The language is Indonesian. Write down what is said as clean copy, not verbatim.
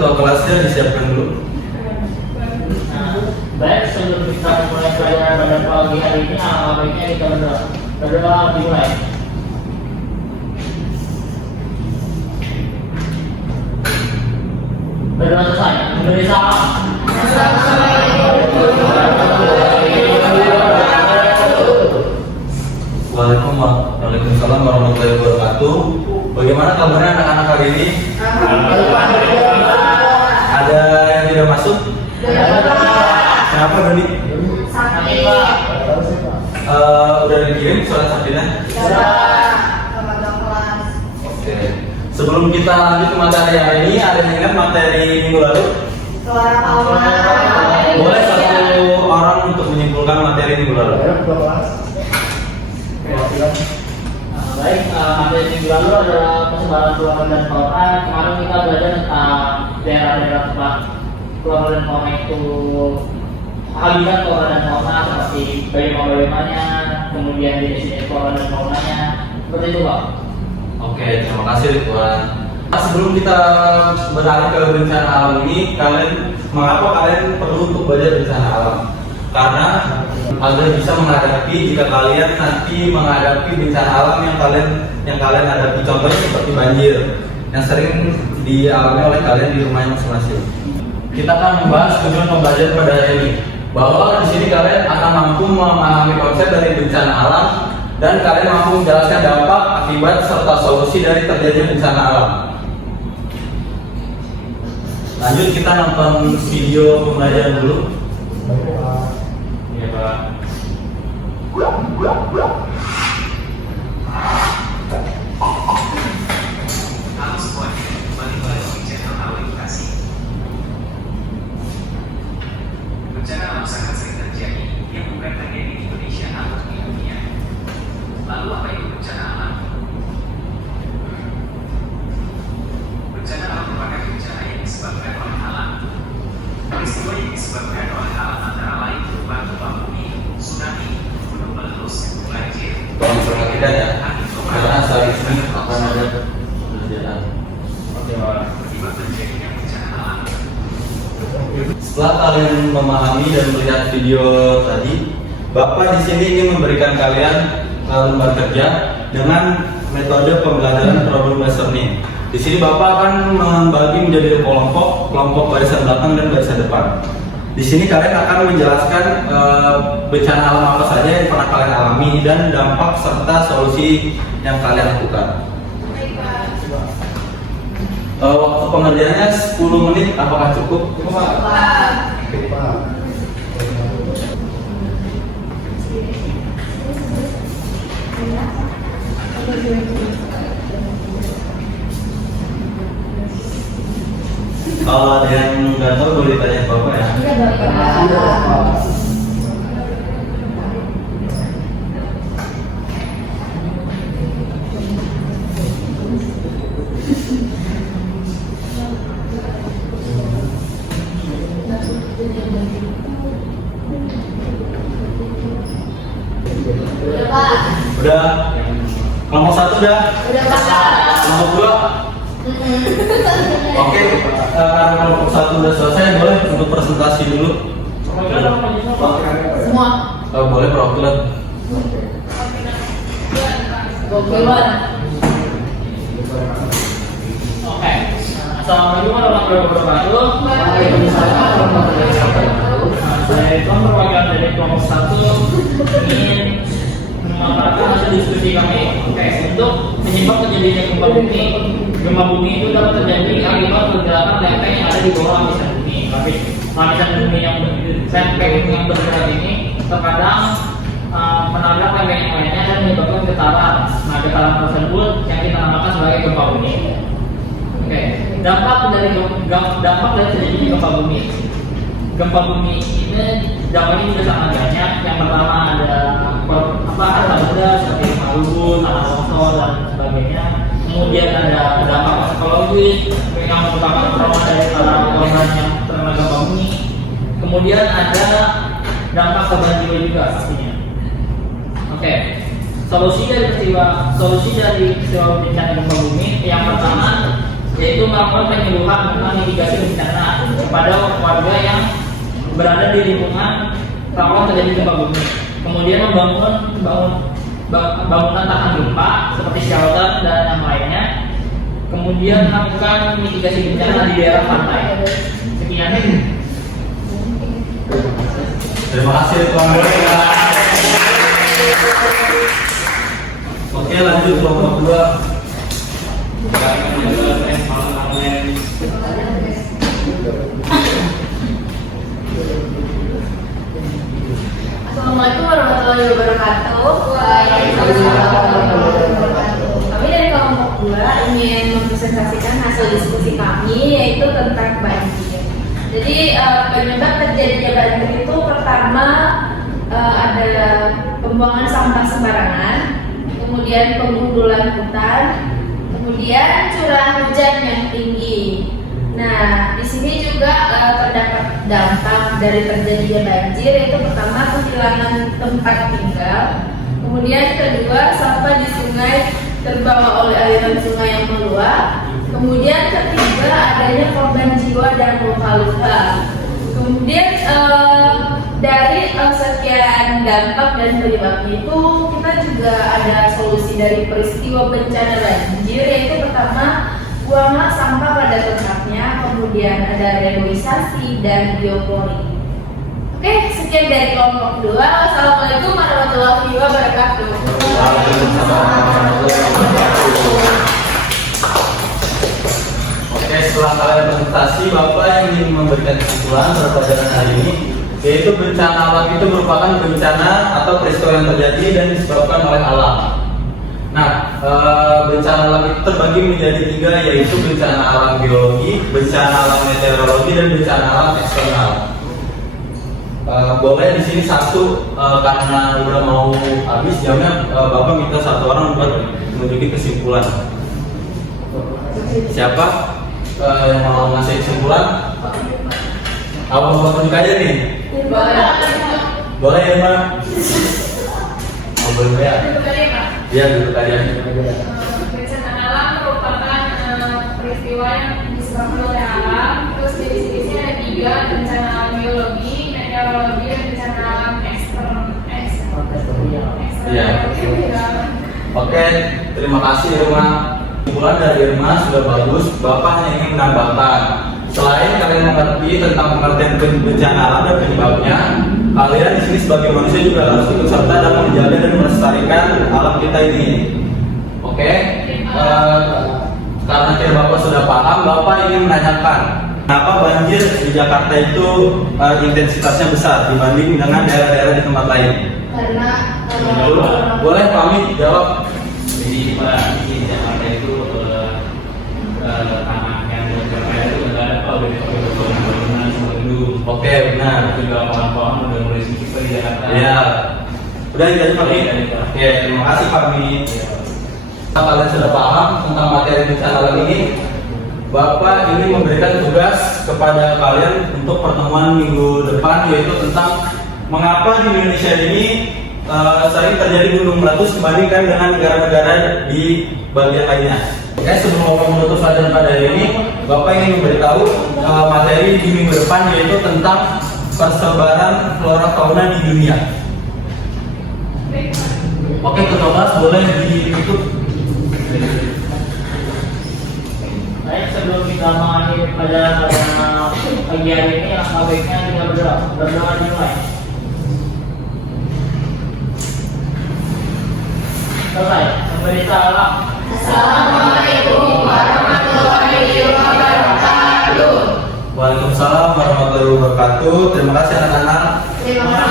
ketua kelasnya disiapkan dulu. Baik, sebelum kita mulai pelajaran pada pagi hari ini, baiknya kita berdoa dimulai. Berdoa selesai. Indonesia. Waalaikumsalam warahmatullahi wabarakatuh. Bagaimana kabarnya anak-anak hari ini? Ada yang tidak masuk? Kenapa Doni? Sakit, Pak. Udah dikirim surat sakitnya? Oke. Sebelum kita lanjut ke materi hari ini, ada yang ingat materi minggu lalu? Suara Allah. Boleh satu orang untuk menyimpulkan materi minggu lalu? Baik, materi minggu lalu adalah persebaran flora dan fauna. Kemarin kita belajar tentang daerah-daerah tempat flora dan fauna itu habitat flora dan fauna seperti bagaimana, kemudian jenis flora dan faunanya, seperti itu, Pak. Oke, terima kasih Ridwan. Sebelum kita beralih ke bencana alam ini, mengapa kalian perlu untuk belajar bencana alam? Karena agar bisa menghadapi jika kalian nanti menghadapi bencana alam yang kalian hadapi, contohnya seperti banjir yang sering dialami oleh kalian di rumahnya masing-masing. Kita akan membahas tujuan pembelajaran pada hari ini, bahwa di sini kalian akan mampu memahami konsep dari bencana alam dan kalian mampu menjelaskan dampak, akibat, serta solusi dari terjadinya bencana alam. Lanjut kita nonton video pembelajaran dulu. Iya, Pak. Halo semuanya, kembali lagi di channel Halo Edukasi. Bencana alam sangat sering terjadi, yang bukan hanya di Indonesia atau di dunia. Lalu apa itu bencana alam? Bencana alam merupakan bencana yang disebabkan oleh alam. Peristiwa yang disebabkan oleh alam antara lain berupa gempa bumi, tsunami, gunung meletus, banjir, Tolong perhatikan ya, karena saat ini akan ada perbedaan. Oke, Pak. akibat terjadinya bencana alam. Setelah kalian memahami dan melihat video tadi, Bapak di sini ingin memberikan kalian lembar kerja dengan metode pembelajaran problem based learning. Di sini Bapak akan membagi menjadi kelompok barisan belakang dan barisan depan. Di sini kalian akan menjelaskan bencana alam apa saja yang pernah kalian alami dan dampak serta solusi yang kalian lakukan. Waktu pengerjaannya 10 menit, apakah cukup? Cukup, Pak? Kalau ada yang nggak tahu boleh tanya Bapak ya. Udah. Kelompok 1 udah. Kelompok 2. Oke, karena kelompok 1 udah selesai, boleh untuk presentasi dulu. Semua. Boleh perwakilan. Oke. Assalamualaikum warahmatullahi wabarakatuh. Saya itu perwakilan dari kelompok 1 ingin memaparkan hasil diskusi kami. Oke, untuk penyebab terjadinya gempa bumi. Gempa bumi itu dapat terjadi akibat pergerakan lempeng yang ada di bawah lapisan bumi. Lapisan bumi yang bergerak ini terkadang menabrak lempeng yang lainnya dan menyebabkan getaran. Nah, getaran tersebut yang kita namakan sebagai gempa bumi. Oke, dampak dari terjadinya gempa bumi. Gempa bumi ini dampaknya juga sangat banyak. Yang pertama ada harta benda seperti maluku, tanah longsor dan sebagainya. Kemudian ada dampak psikologis yang merupakan trauma dari para korban yang terkena gempa bumi. Kemudian ada dampak korban jiwa juga pastinya. Oke, solusi dari peristiwa bencana gempa bumi yang pertama yaitu melakukan penyuluhan tentang mitigasi bencana kepada warga yang berada di lingkungan rawan terjadi gempa bumi. Kemudian membangun bangunan tahan gempa seperti shelter dan yang lainnya. Kemudian melakukan mitigasi bencana di daerah pantai. Sekian. Terima kasih Tuan Guru. Oke, lanjut kelompok 2. Assalamualaikum warahmatullahi wabarakatuh. Kami dari kelompok 2 ingin mempresentasikan hasil diskusi kami, yaitu tentang banjir. Jadi penyebab terjadinya banjir itu pertama ada pembuangan sampah sembarangan, kemudian penggundulan hutan, kemudian curah hujan yang tinggi. Nah, di sini juga terdapat dampak dari terjadinya banjir, yaitu pertama kehilangan tempat tinggal, kemudian kedua sampah di sungai terbawa oleh aliran sungai yang meluap, kemudian ketiga adanya korban jiwa dan luka-luka. Kemudian dari sekian dampak dan penyebabnya itu kita juga ada solusi dari peristiwa bencana banjir, yaitu pertama buanglah sampah pada tempatnya, kemudian ada reboisasi dan biopori. Oke, sekian dari kelompok 2. Wassalamualaikum warahmatullahi wabarakatuh. Oke, setelah kalian presentasi, Bapak ingin memberikan kesimpulan pada pelajaran hari ini, yaitu bencana alam itu merupakan bencana atau peristiwa yang terjadi dan disebabkan oleh alam. Nah, bencana alam itu terbagi menjadi 3, yaitu bencana alam biologi, bencana alam meteorologi, dan bencana alam eksternal. Boleh di sini satu, karena udah mau habis jamnya, Bapak minta satu orang buat menunjukin kesimpulan. Siapa yang mau ngasih kesimpulan? Abang mau tunjuk aja nih. Boleh ya, Mbak? Boleh ya? Iya, duduk aja. Bencana alam merupakan peristiwa yang disebabkan oleh alam. Terus jenis-jenisnya ada 3, bencana alam biologi, meteorologi, dan bencana alam eksternal. Iya. Oke, terima kasih Irma. Kesimpulan dari Irma sudah bagus. Bapak hanya ingin menambahkan, selain kalian mengerti tentang pengertian bencana alam dan penyebabnya, kalian di sini sebagai manusia juga harus ikut serta dalam menjaga dan melestarikan alam kita ini. Oke? Karena kira Bapak sudah paham, Bapak ingin menanyakan, kenapa banjir di Jakarta itu intensitasnya besar dibanding dengan daerah-daerah di tempat lain? Karena Boleh pamit jawab. Jadi di Jakarta itu tanah yang berkaitan itu nggak ada kalau dari bangunan semua gedung. Oke, benar. Juga pohon-pohon udah mulai sedikit di Jakarta. Iya. Udah jadi Pak Mi. Oke, terima kasih Pak Mi. Kalian sudah paham tentang materi bencana alam ini. Bapak ingin memberikan tugas kepada kalian untuk pertemuan minggu depan, yaitu tentang mengapa di Indonesia ini sering terjadi gunung meletus dibandingkan dengan negara-negara di bagian lainnya. Oke, sebelum Bapak menutup pelajaran pada hari ini, Bapak ingin memberitahu materi di minggu depan, yaitu tentang persebaran flora fauna di dunia. Oke, ketua kelas boleh ditutup. Baik, sebelum kita mengakhiri pelajaran pada pagi hari ini, langkah baiknya kita berdoa dimulai. Selesai, memberi salam. Assalamualaikum warahmatullahi wabarakatuh. Waalaikumsalam warahmatullahi wabarakatuh. Terima kasih anak-anak. Terima kasih.